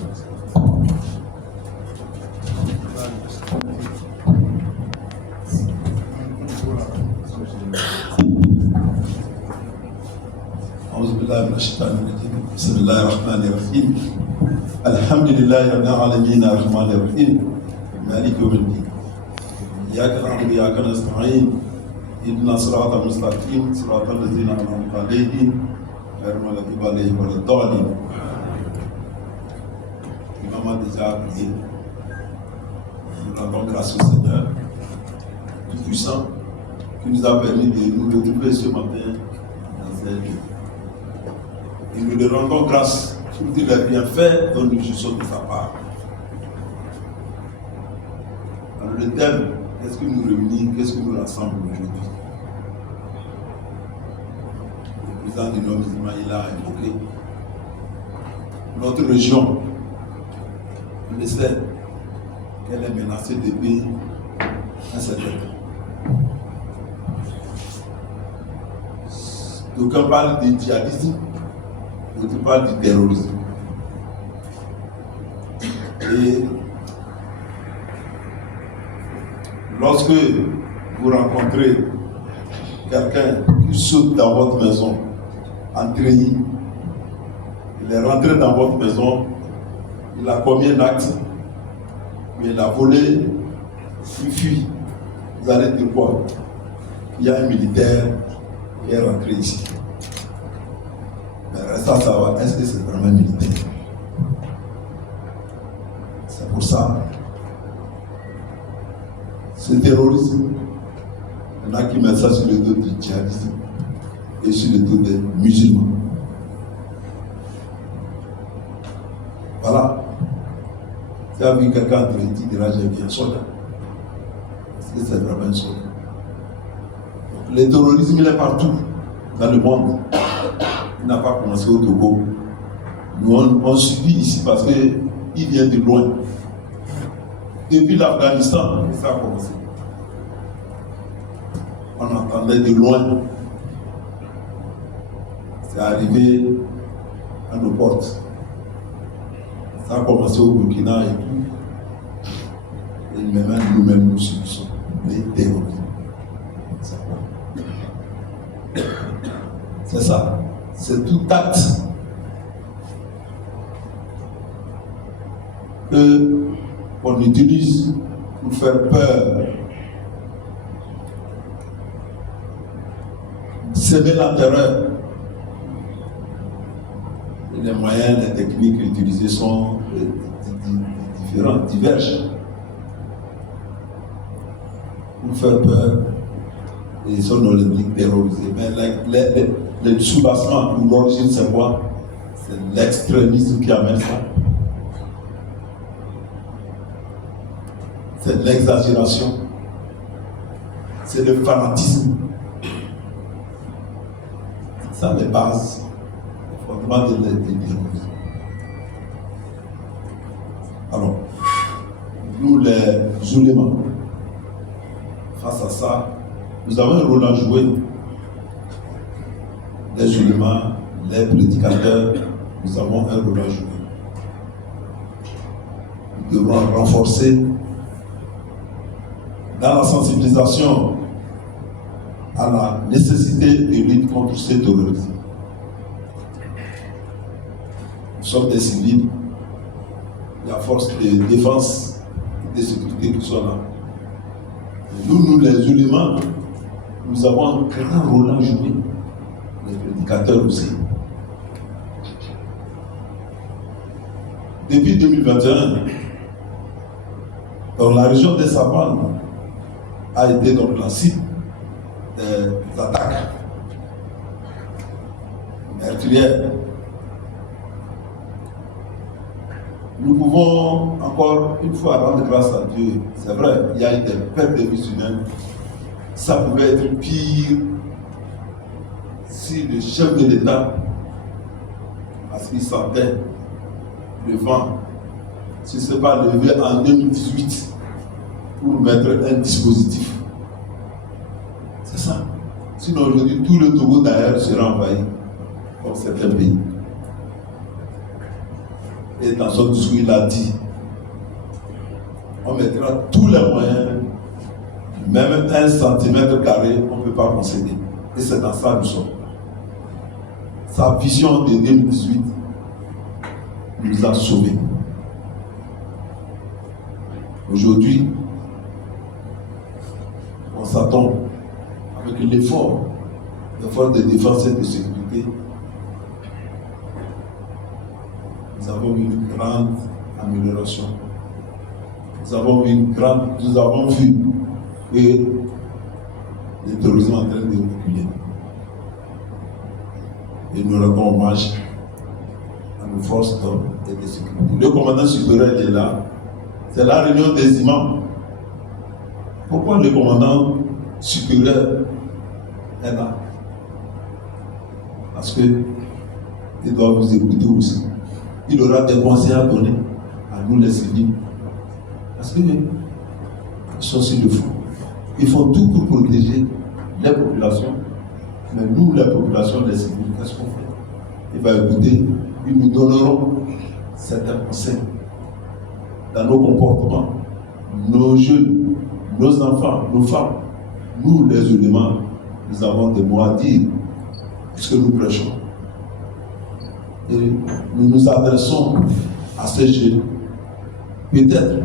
أعوذ بالله من الشيطان الرجيم بسم الله الرحمن الرحيم الحمد لله رب العالمين الرحمن الرحيم مالك يوم الدين إياك نعبد وإياك نستعين اهدنا الصراط المستقيم صراط الذين أنعمت عليهم غير المغضوب عليهم ولا الضالين. L'imam a déjà prié. Nous rendons grâce au Seigneur Tout-Puissant qui nous a permis de nous retrouver ce matin dans cette vie. Et nous lui rendons grâce pour tous les bienfaits dont nous jouissons de sa part. Alors le thème, qu'est-ce qui nous réunit, qu'est-ce qui nous rassemble aujourd'hui? Le président du nom musulman, il a évoqué notre région. On le sait qu'elle est menacée depuis un certain temps. D'aucuns parlent de djihadisme, d'autres parlent du terrorisme. Et lorsque vous rencontrez quelqu'un qui saute dans votre maison en treillis, il est rentré dans votre maison, il a commis un acte, mais il a volé, il fuit. Vous allez dire quoi? Il y a un militaire qui est rentré ici. Mais reste à savoir, est-ce que c'est vraiment un militaire? C'est pour ça. Ce terrorisme, il y en a qui mettent ça sur le dos du djihadisme et sur le dos des musulmans. Voilà. Tu as vu quelqu'un entre les dira j'ai vu un soldat. Est-ce que c'est vraiment un soldat? Donc, le terrorisme, il est partout dans le monde. Il n'a pas commencé au Togo. Nous, on subit ici parce qu'il vient de loin. Depuis l'Afghanistan, ça a commencé. On entendait de loin. C'est arrivé à nos portes. Ça a commencé au Burkina et tout. Et maintenant, nous-mêmes, nous subissons les terroristes. C'est ça. C'est tout acte qu'on utilise pour faire peur, semer la terreur. Et les moyens, les techniques utilisées sont différents, divergent. Pour faire peur, ils sont olympiques terrorisés. Mais le soubassement ou l'origine, c'est quoi? C'est l'extrémisme qui amène ça. C'est l'exagération. C'est le fanatisme. C'est ça les bases, les fondements de l'idéologie. Alors, nous les ulémas, face à ça, nous avons un rôle à jouer. Les ulémas, les prédicateurs, nous avons un rôle à jouer. Nous devrons renforcer dans la sensibilisation à la nécessité de lutter contre ce terrorisme. Nous sommes des civils, il y a force de défense et de sécurité qui sont là. Et nous les ulémas, nous avons un grand rôle à jouer, les prédicateurs aussi. Depuis 2021, dans la région des Savanes, a été donc la cible des attaques meurtrières. Nous pouvons encore une fois rendre grâce à Dieu. C'est vrai, il y a eu des pertes de vies humaines. Ça pouvait être pire si le chef de l'État, parce qu'il sentait le vent, si ce n'est pas levé en 2018 pour mettre un dispositif. C'est ça. Sinon aujourd'hui, tout le Togo d'ailleurs sera envahi comme certains pays. Et dans son discours, il a dit, on mettra tous les moyens, même 1 centimètre carré, on ne peut pas concéder. Et c'est dans ça que nous sommes. Sa vision de 2018 nous a sauvés. Aujourd'hui, on s'attend avec l'effort de défense et de sécurité. Nous avons vu une grande amélioration. Nous avons vu que le terrorisme est en train de reculer. Et nous rendons hommage à nos forces d'ordre et de sécurité. Le commandant supérieur est là. C'est la réunion des imams. Pourquoi le commandant supérieur est là? Parce qu'il doit vous écouter aussi. Il aura des conseils à donner à nous les civils. Parce que ils sont sur le fond. Ils font tout pour protéger les populations. Mais nous, les populations, les civils, qu'est-ce qu'on fait? Il va écouter, ils nous donneront certains conseils dans nos comportements, nos jeunes, nos enfants, nos femmes. Nous, les éléments, nous avons des mots à dire puisque nous prêchons. Et nous nous adressons à ces jeunes, peut-être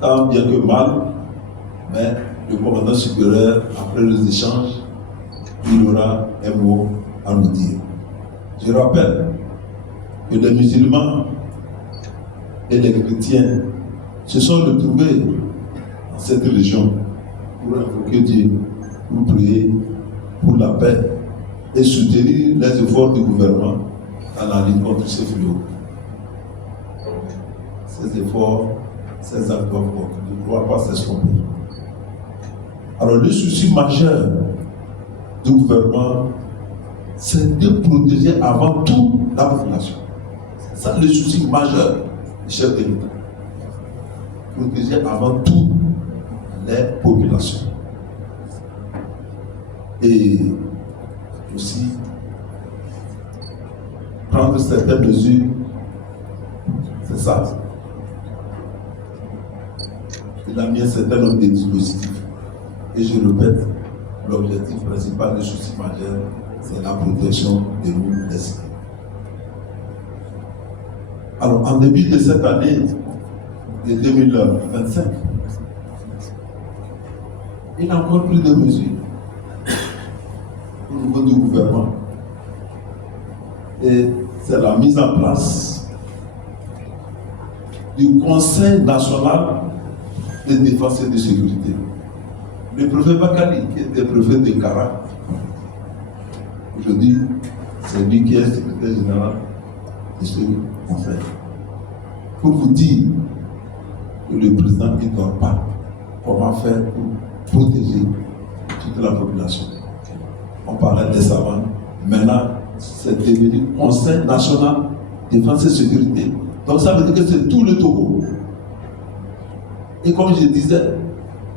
tant bien que mal, mais le commandant supérieur, après les échanges, il aura un mot à nous dire. Je rappelle que les musulmans et les chrétiens se sont retrouvés dans cette région pour invoquer Dieu, pour prier pour la paix et soutenir les efforts du gouvernement dans la lutte contre ces fléaux. Ces efforts, ces actes doivent continuer, ne doivent pas s'estomper. Alors le souci majeur du gouvernement, c'est de protéger avant tout la population. C'est ça le souci majeur du chef de l'État. Protéger avant tout les populations. Et aussi prendre certaines mesures. C'est ça. Il a mis un certain nombre de dispositifs. Et je répète, l'objectif principal, le souci majeur, c'est la protection de nous, les civils. Alors, en début de cette année de 2025, il y a encore plus de mesures au niveau du gouvernement. Et c'est la mise en place du Conseil national de défense et de sécurité. Le préfet Bakali, qui était préfet de Kara, aujourd'hui, c'est lui qui est secrétaire général de ce conseil. Pour vous dire que le président ne doit pas comment faire pour protéger toute la population. On parlait des savants. Maintenant, c'est devenu Conseil national de défense et sécurité. Donc ça veut dire que c'est tout le Togo. Et comme je disais,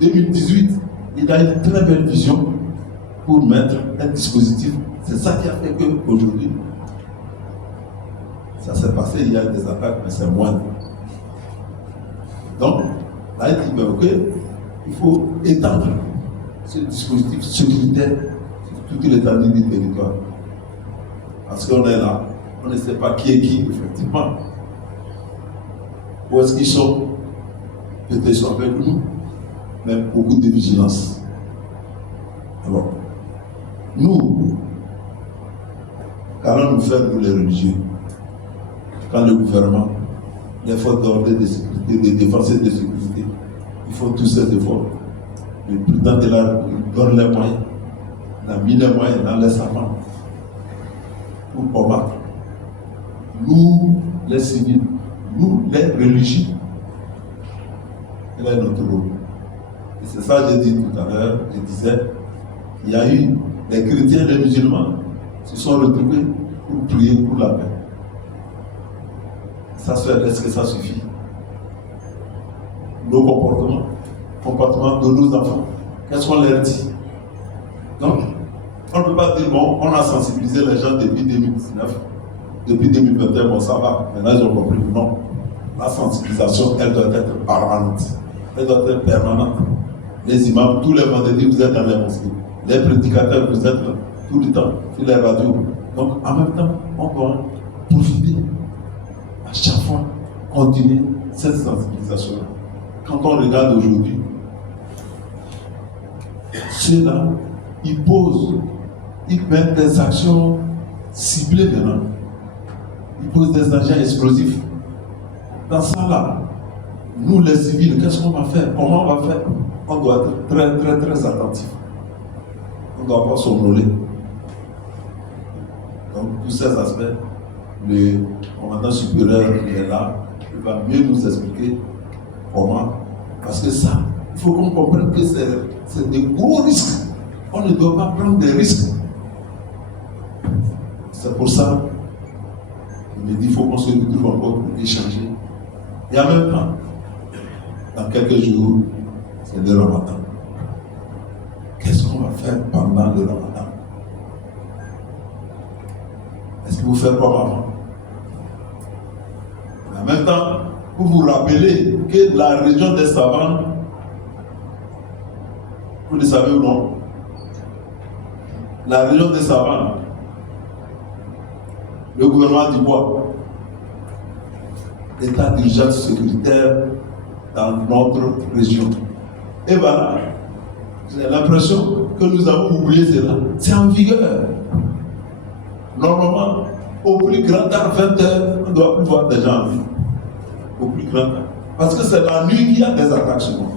2018, il a une très belle vision pour mettre un dispositif. C'est ça qui a fait qu'aujourd'hui, ça s'est passé, il y a des attaques, mais c'est moindre. Donc, là, il dit, ben, ok, il faut étendre ce dispositif sécuritaire sur toute l'étendue du territoire. Parce qu'on est là, on ne sait pas qui est qui, effectivement. Où est-ce qu'ils sont? Peut-être qu'ils sont avec nous, mais beaucoup de vigilance. Alors, nous, qu'allons-nous faire pour les religieux? Quand le gouvernement, les forces d'ordre de sécurité, de défense et de sécurité, ils font tous ces efforts. Le président de la République donne les moyens, il a mis les moyens dans les savants pour combattre. Nous, les civils, nous, les religieux, quel est notre rôle? Et c'est ça que j'ai dit tout à l'heure, je disais, il y a eu les chrétiens et les musulmans se sont retrouvés pour prier pour la paix. Ça se fait, est-ce que ça suffit? Nos comportements de nos enfants, qu'est-ce qu'on leur dit? Donc, on ne peut pas dire, bon, on a sensibilisé les gens depuis 2019, depuis 2021, bon ça va, maintenant ils ont compris que non. La sensibilisation, elle doit être permanente. Elle doit être permanente. Les imams, tous les vendredis, vous êtes dans les mosquées. Les prédicateurs, vous êtes là, tout le temps, sur les radios. Donc, en même temps, on doit profiter, à chaque fois, continuer cette sensibilisation. Quand on regarde aujourd'hui, ceux-là, ils posent, ils mettent des actions ciblées maintenant. Ils posent des engins explosifs. Dans ça là, nous les civils, qu'est-ce qu'on va faire? Comment on va faire? On doit être très très très attentif. On ne doit pas s'enrôler. Donc tous ces aspects, le commandant supérieur qui est là, il va mieux nous expliquer comment. Parce que ça, il faut qu'on comprenne que c'est des gros risques. On ne doit pas prendre des risques. C'est pour ça qu'il me dit qu'il faut qu'on se retrouve encore pour échanger. Et en même temps, dans quelques jours, c'est le Ramadan. Qu'est-ce qu'on va faire pendant le Ramadan? Est-ce que vous faites comme avant? En même temps, vous vous rappelez que la région des savanes, vous le savez ou non? La région des savanes, le gouvernement dit quoi? L'état d'urgence sécuritaire dans notre région. Et voilà, j'ai l'impression que nous avons oublié cela. C'est en vigueur. Normalement, au plus grand tard, 20h, on ne doit plus voir des gens en vie. Au plus grand tard. Parce que c'est la nuit qu'il y a des attaques souvent.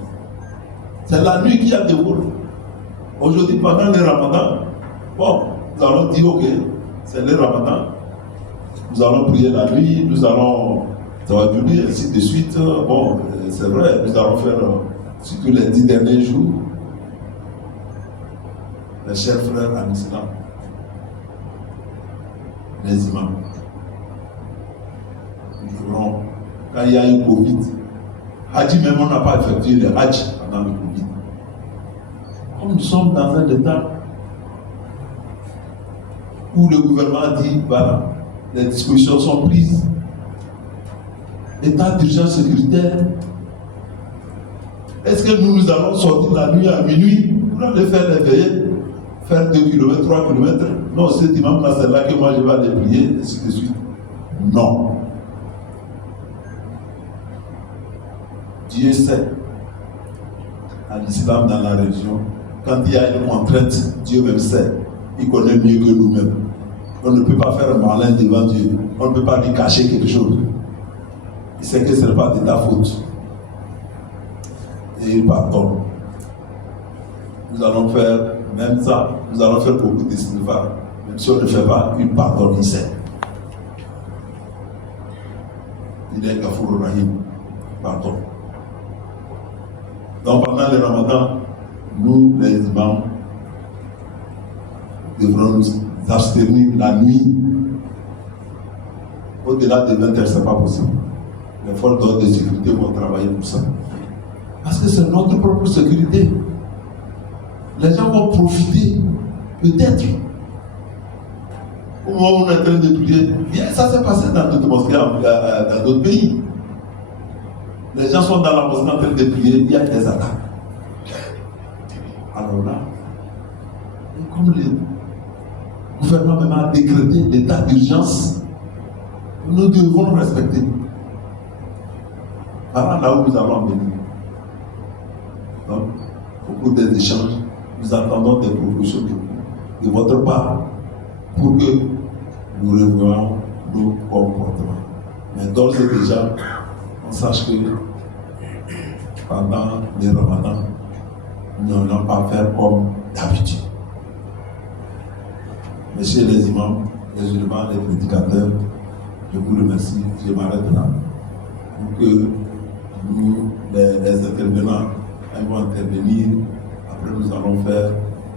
C'est la nuit qu'il y a des vols. Aujourd'hui, pendant le Ramadan, bon, nous allons dire, ok, c'est le Ramadan. Nous allons prier la nuit, nous allons tawajuler, ainsi de suite. Bon, c'est vrai, nous allons faire, surtout les 10 derniers jours, les chers frères en islam, les imams. Nous devrons, quand il y a eu Covid, Hadji même on n'a pas effectué le Hadji pendant le Covid. Comme nous sommes dans un état où le gouvernement dit, voilà, les dispositions sont prises, état d'urgence sécuritaire, est-ce que nous allons sortir la nuit à minuit pour aller faire les veillées, faire 2 km, 3 km? Non, ce dimanche-là, c'est là que moi je vais aller prier, et ainsi de suite. Non. Dieu sait, à l'islam dans la région, quand il y a une contrainte, Dieu même sait, il connaît mieux que nous-mêmes. On ne peut pas faire un malin devant Dieu, on ne peut pas lui cacher quelque chose. Il sait que ce n'est pas de ta faute. Et il pardonne. Nous allons faire même ça, nous allons faire beaucoup de istighfar. Même si on ne fait pas, il pardonne, il sait. Il est Gafour Rahim, pardon. Donc pendant le Ramadan, nous les imams devrons nous abstenir la nuit. Au-delà de 20h, ce n'est pas possible. Les forces d'ordre de sécurité vont travailler pour ça. Parce que c'est notre propre sécurité. Les gens vont profiter, peut-être. Au moment où on est en train de prier, ça s'est passé dans d'autres mosquées, dans d'autres pays. Les gens sont dans la mosquée en train de prier, il y a des attaques. Alors là, comme le gouvernement même a décrété l'état d'urgence, nous devons respecter. Voilà là où nous allons en venir. Donc, au cours des échanges, nous attendons des propositions de votre part pour que nous revoyions nos comportements. Mais d'ores et déjà, on sache que pendant les Ramadans, nous n'allons pas faire comme d'habitude. Messieurs les imams, les musulmans, les prédicateurs, je vous remercie, je m'arrête là. Pour que nous, les intervenants, vont intervenir, après nous allons faire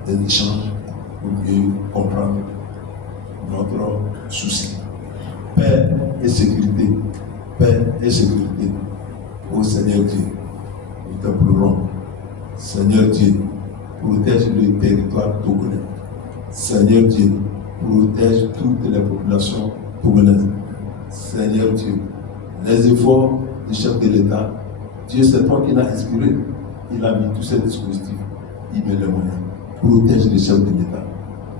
des échanges pour mieux comprendre notre souci. Paix et sécurité. Paix et sécurité. Ô Seigneur Dieu, nous t'implorons. Seigneur Dieu, protège le territoire togolais. Seigneur Dieu, protège toutes les populations togolaise. Seigneur Dieu, les efforts du chef de l'État, Dieu, c'est toi qui l'as inspiré. Il a mis tous ces dispositifs. Il met les moyens. Protège les chefs de l'État.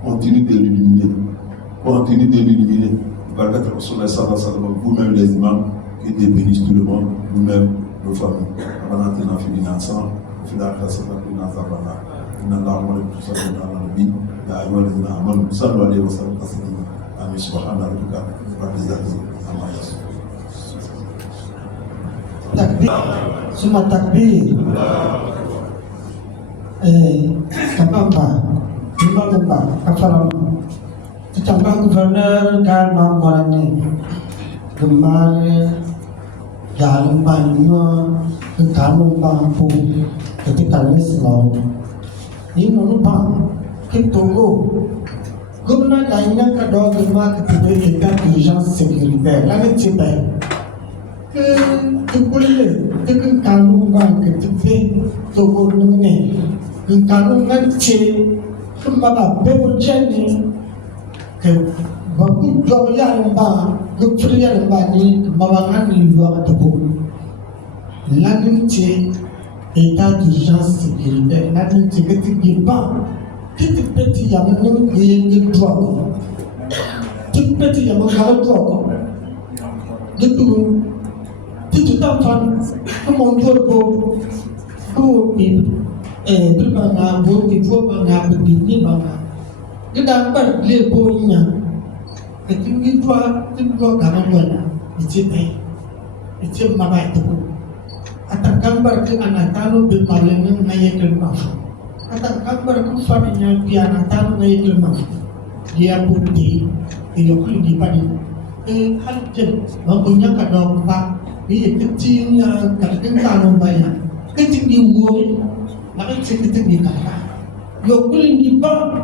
Continue de l'illuminer. Continue de l'illuminer. Vous-même les imams, que Dieu bénisse tout le monde, nous-mêmes, nos familles. Takbir, semua takbir. Kapapa, lima kafaram. Ditambah gubernur kan mamorani, gemar, jalan banyu, kanun bambu, ketika Islam. Ini menumpang kitunggu. Gubernur lainnya kedua gemar ketika kita urgence sécuritaire, lalu cipai. Kukulle tekan kanungan ketipe togonne kanungan che kembaba bewjani ke babu doyan ba gupriyan ba ni mawangan ni ba togo lanin che état d'urgence sécuritaire lanin che ketipe ba ketipe ti yamun yenge droit ketipe ti yamun ga droit gitu Itu tampan kemundur ko berbangga berdua bangga begini bangga kedapat leponya ketinggi dua kanan mana itu mabai itu atau gambar ke anak tanu bermalengan naik lemah atau gambar ke faminya dia anak tanu naik lemah dia putih dia kulit di padi hal jen mempunyai kadang pak Ia kecilnya kadang kanun banyak, kecil di woi, nak kecil di kata. Yo kuling di bawah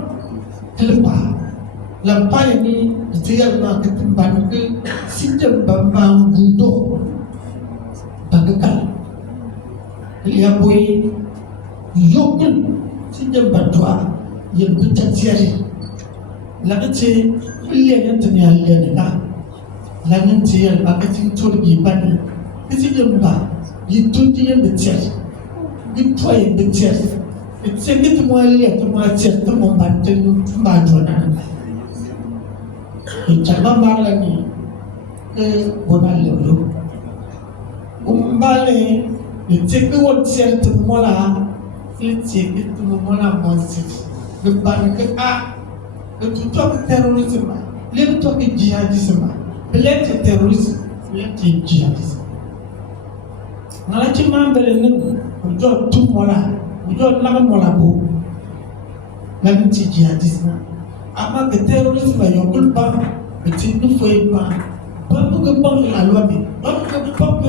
lempa ini kecil nak ketempat ke sejam bambang butuh bagaikan. Ia boy yo kul sejam berdua yang bercacari. Nak kecil lihat yang ternyata lihat nak, lain kecil nak kecil turgi banyak. Kecil jemba, itu dia becek, itu yang becek. Becek itu semua lihat, semua cek, semua bantu bantuan. Jangan malah ni, bonal dulu. Umbale, becek itu cek semua lah, becek itu semua lah masih. Lepas ke itu tu terorisme, lepas tu ke jihadisme, lepas terorisme, lepas jihadisme. Ngalaci mambere nung ujo tumola ujo mola bu lalu ci jihadisme ama ke terorisme yo kulpa petit nu foi ba bu ke bang la loi bi ba ke pop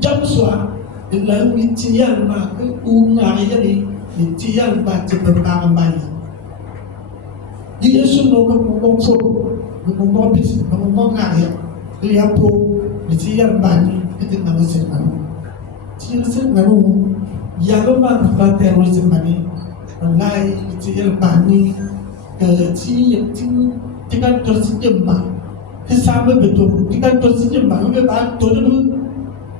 jam soa de la mi ci yal ma ke u nga ya ni ci yal ba ci ba ba mbali di yesu no ko fo ko mo bi ko mo nga ya ya po ci yal ba ni ke na se ma Cincin baru, yang memang terorisme ni, mulai kecil bani, kecil tinggal tersejemah, kesama betul, tinggal tersejemah, memang betul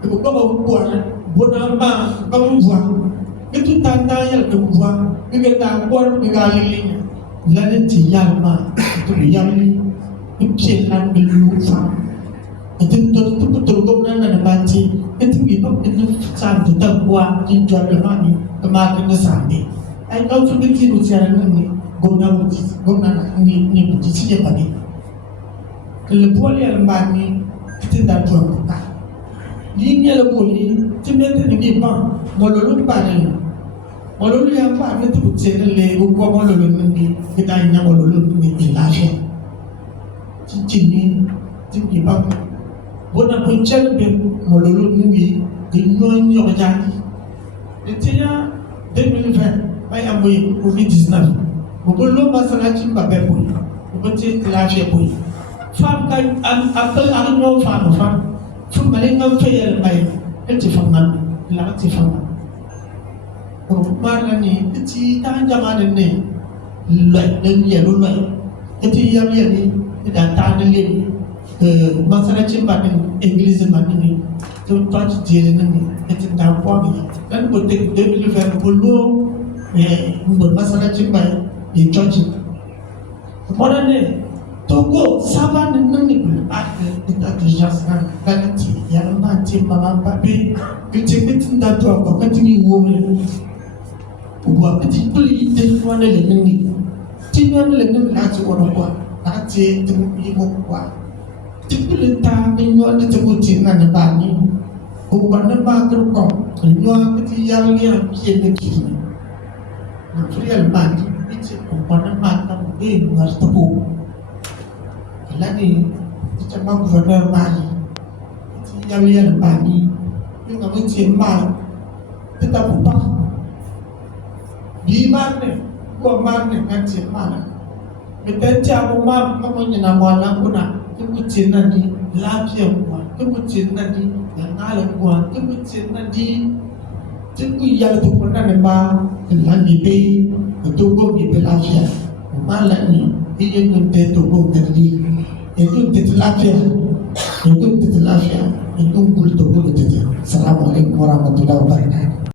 tu, kau buat apa, kau buang, itu tanda yang kau buang, kita buat negalinya, lalu cial mah, itu yang cilan dulu faham. Itu betul kemudian ada banci itu kita itu sampai terbuat di jual lemari kemarin sampai. Kalau sudah kita bicara ni, guna ni bukti siapa ni? Kalau boleh lemari kita dah jual kita. Ini kalau boleh, cuma ni bang, mololu bari, mololu yang apa itu bicara le, gua mololu ni kita hanya mololu ni ilasnya. Cincin bang. Bona puncak be mololu nungi gino nyo jani etia 2020 bay amoy covid-19 bolo masala chimba be boy boti clash boy fam kay apel no fam fu male ngam feyel bay eti famman la eti famman ko marla ni eti tan jamane ne la den yelo la eti yam yeli da tan le masallacin ba din église ba din to church jere nan eti da po mi dan ko te de bi fer ko lo ngo masallacin ba di church mo ne to ko saban nan ni ko ak ta dijas kan kan ti ya ma ti ma ba be ke te kitin da to ko kan ti wo ne wa ti pli te ko ne le ni ti ne le ni la ti wo ko ta ti ti yi mo kwa Tipulita minyo na tabutin na nabani. Uwan na bakal ko, minyo kati yang yang kiyene kiyene. Na friyal bani, iti uwan na bakal ngar tabu. Kala ni, iti mag-guvernor bani. Iti yang bani, yung amin siya mal, titapu pa. Di mane, kuwa mane nga siya mal. Mitensya mo mamonya na wala ko na. Kemudian nanti lagi yang kuat, kemudian nanti yang ngalah kuat, kemudian nanti cikgu yang tu pernah nampak lagi be, betul di pelafia, malah ni dia yang tu tadi, itu telafia, itu telafia, itu gul tu gul tu. Assalamualaikum warahmatullahi wabarakatuh.